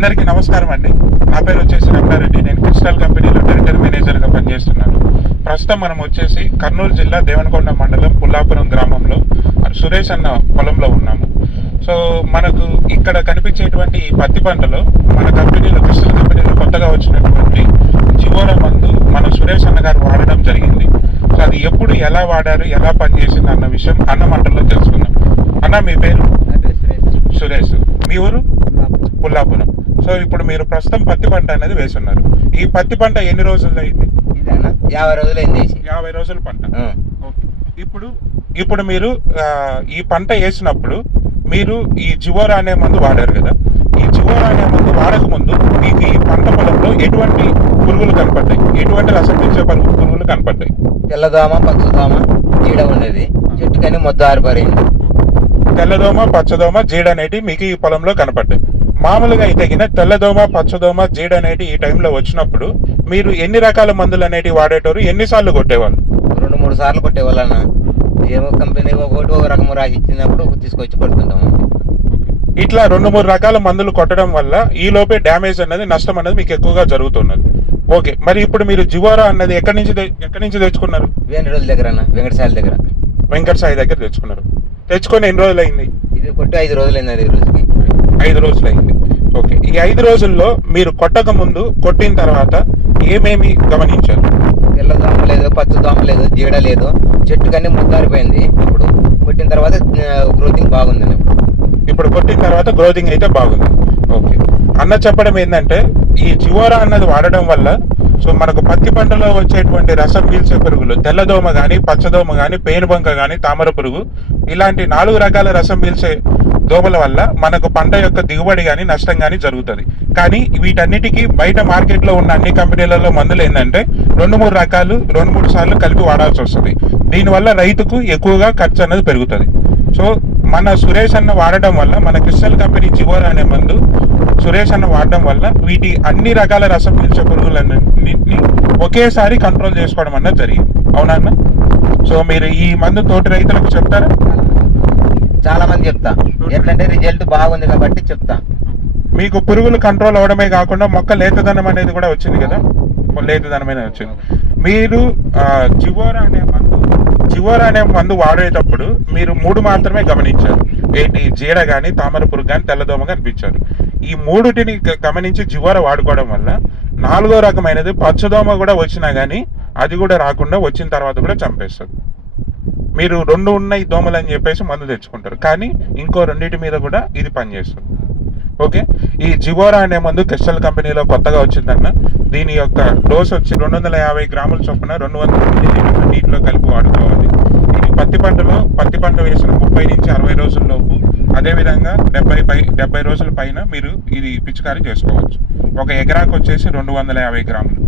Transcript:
అందరికీ నమస్కారం అండి. నా పేరు వచ్చేసి రమణారెడ్డి. నేను క్రిస్టల్ కంపెనీలో టెరిటరీ మేనేజర్గా పనిచేస్తున్నాను. ప్రస్తుతం మనం వచ్చేసి కర్నూలు జిల్లా దేవనకొండ మండలం పుల్లాపురం గ్రామంలో సురేష్ అన్న పొలంలో ఉన్నాము. సో మనకు ఇక్కడ కనిపించేటువంటి ఈ పత్తి పంటలో మన కంపెనీలో క్రిస్టల్ కంపెనీలో కొత్తగా వచ్చినటువంటి జివోరా మందు మన సురేష్ అన్న గారు వాడడం జరిగింది. సో అది ఎప్పుడు ఎలా వాడారు, ఎలా పనిచేసింది అన్న విషయం అన్న మంటల్లో తెలుసుకుందాం. అన్న, మీ పేరు? సురేష్. మీ ఊరు? పుల్లాపురం. సో ఇప్పుడు మీరు ప్రస్తుతం పత్తి పంట అనేది వేస్తున్నారు. ఈ పత్తి పంట ఎన్ని రోజులు అయింది? 50 రోజులైంది. 50 రోజుల పంట. ఇప్పుడు మీరు ఈ పంట వేసినప్పుడు మీరు ఈ జివోరా అనే మందు వాడారు కదా. ఈ జివోరా అనే మందు వాడక ముందు మీకు ఈ పంట పొలంలో ఎటువంటి పురుగులు కనపడ్డాయి, ఎటువంటి రసం పీల్చే పురుగులు కనపడ్డాయి? తెల్లదోమ, పచ్చదోమ, జీడ ఉండేది. చెట్టు కానీ మొద్దు ఆరిపోయింది. తెల్లదోమ, పచ్చదోమ, జీడ అనేటివి మీకు ఈ పొలంలో కనపడ్డాయి. మామూలుగా అయితే తెల్లదోమ, పచ్చదోమ, జీడ అనేటి ఈ టైంలో వచ్చినప్పుడు మీరు ఎన్ని రకాల మందులు అనేటివి వాడేటోరు, ఎన్నిసార్లు కొట్టేవాళ్ళు? 2-3 సార్లు కొట్టేవాళ్ళన్న. ఏమో కంపెనీ ఒకటి ఒక రకము రాసి ఇచ్చినప్పుడు తీసుకొచ్చి కొడుతుంటాము. ఇట్లా 2-3 రకాల మందులు కొట్టడం వల్ల ఈ లోపే డ్యామేజ్ అనేది, నష్టం అనేది మీకు ఎక్కువగా జరుగుతున్నది. ఓకే, మరి ఇప్పుడు మీరు జివోరా అన్నది ఎక్కడి నుంచి తెచ్చుకున్నారు? వేంకటోళ్ళ దగ్గర, వెంకటసాయి దగ్గర. వెంకటసాయి దగ్గర తెచ్చుకున్నారు. తెచ్చుకొని ఎన్ని రోజులు అయింది? ఇది కొట్టి 5 రోజులైంది. 5 రోజుకి 5 రోజులు అయింది. ఓకే, ఈ 5 రోజుల్లో మీరు కొట్టక ముందు, కొట్టిన తర్వాత ఏమేమి గమనించారు? తెల్లదోమ లేదు, పచ్చదోమ లేదు, జీడ లేదు. చెట్టు కానీ ముద్దారిపోయింది. ఇప్పుడు కొట్టిన తర్వాత గ్రోతింగ్ బాగుంది. ఇప్పుడు కొట్టిన తర్వాత గ్రోతింగ్ అయితే బాగుంది. ఓకే, అన్న చెప్పడం ఏంటంటే ఈ జివోరా అన్నది వాడడం వల్ల సో మనకు పత్తి పంటలో వచ్చేటువంటి రసం పీల్చే పురుగులు, తెల్లదోమ కానీ, పచ్చదోమ కానీ, పేనుబంక కానీ, తామర పురుగు, ఇలాంటి 4 రకాల రసం పీల్చే దోమల వల్ల మనకు పంట యొక్క దిగుబడి కానీ, నష్టం కానీ జరుగుతుంది. కానీ వీటన్నిటికీ బయట మార్కెట్లో ఉన్న అన్ని కంపెనీలలో మందులు ఏంటంటే 2-3 రకాలు 2-3 సార్లు కలిపి వాడాల్సి వస్తుంది. దీనివల్ల రైతుకు ఎక్కువగా ఖర్చు అనేది పెరుగుతుంది. సో మన సురేష్ అన్న వాడడం వల్ల, మన క్రిస్టల్ కంపెనీ జివోరా అనే మందు సురేష్ అన్న వాడడం వల్ల వీటి అన్ని రకాల రసం పీల్చే పురుగులన్నింటినీ ఒకేసారి కంట్రోల్ చేసుకోవడం అన్నది జరిగింది. అవునా అన్న? సో మీరు ఈ మందు తోటి రైతులకు చెప్తారా? చాలా మంది చెప్తా, ఎట్లంటే రిజల్ట్ బాగుంది కాబట్టి చెప్తా. మీకు పురుగులు కంట్రోల్ అవడమే కాకుండా మొక్క లేతదనం అనేది కూడా వచ్చింది కదా, లేతదనమైన వచ్చింది. మీరు జివోరా అనే మందు వాడేటప్పుడు మీరు 3 మాత్రమే గమనించారు. ఏంటి? జీడ కానీ, తామర పురుగు కానీ, తెల్లదోమ కనిపించారు. ఈ 3టిని గమనించి జివోరా వాడుకోవడం వల్ల 4వ రకమైనది పచ్చదోమ కూడా వచ్చినా కానీ అది కూడా రాకుండా, వచ్చిన తర్వాత కూడా చంపేస్తుంది. మీరు 2 ఉన్నాయి దోమలు అని చెప్పేసి మందు తెచ్చుకుంటారు, కానీ ఇంకో 2 మీద కూడా ఇది పనిచేస్తుంది. ఓకే, ఈ జివోరా అనే మందు క్రిస్టల్ కంపెనీలో కొత్తగా వచ్చిందన్న. దీని యొక్క డోస్ వచ్చి 250 గ్రాముల చొప్పున 200 మిల్లీలీటర్ల నీటిలో కలిపి వాడుకోవాలి. ఇది పత్తి పంట వేసిన 30 నుంచి 60 రోజుల్లోపు, అదేవిధంగా 70 రోజుల పైన మీరు ఇది పిచికారీ చేసుకోవచ్చు. ఒక ఎకరాకు వచ్చేసి 250 గ్రాములు.